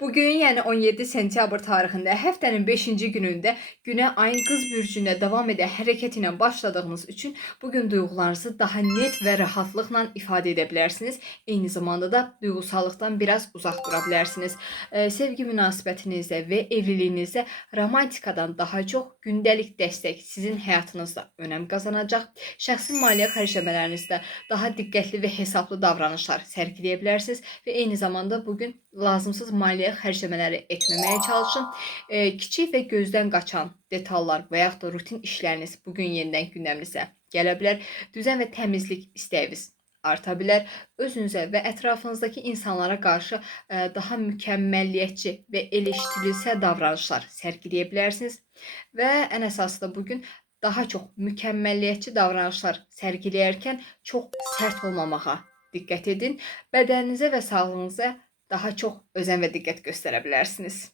Bugün, yəni 17 sentyabr tarixində həftənin 5-ci günündə günə ayın qız bürcündə davam edən hərəkət ilə başladığınız üçün bu gün duyğularınızı daha net və rahatlıqla ifadə edə bilərsiniz. Eyni zamanda da duyğusallıqdan biraz uzaq dura bilərsiniz. Sevgi münasibətinizdə və evliliyinizdə romantikadan daha çox gündəlik dəstək sizin həyatınızda önəm qazanacaq. Şəxsi maliyyə xərcləmələrinizdə daha diqqətli və hesablı davranışlar sərgiləyə bilərsiniz və eyni zamanda bugün lazımsız maliyyə xərcləmələri etməməyə çalışın. Kiçik və gözdən qaçan detallar və yaxud da rutin işləriniz bugün yenidən gündəminizə gələ bilər. Düzən və təmizlik istəyiniz arta bilər. Özünüzə və ətrafınızdakı insanlara qarşı daha mükəmməlliyətçi və eleştirilsə davranışlar sərgiləyə bilərsiniz. Və ən əsası da bugün daha çox mükəmməlliyətçi davranışlar sərgiləyərkən çox sərt olmamağa diqqət edin. Bədəninizə və sağlığınıza daha çox özen və diqqət göstərə bilərsiniz.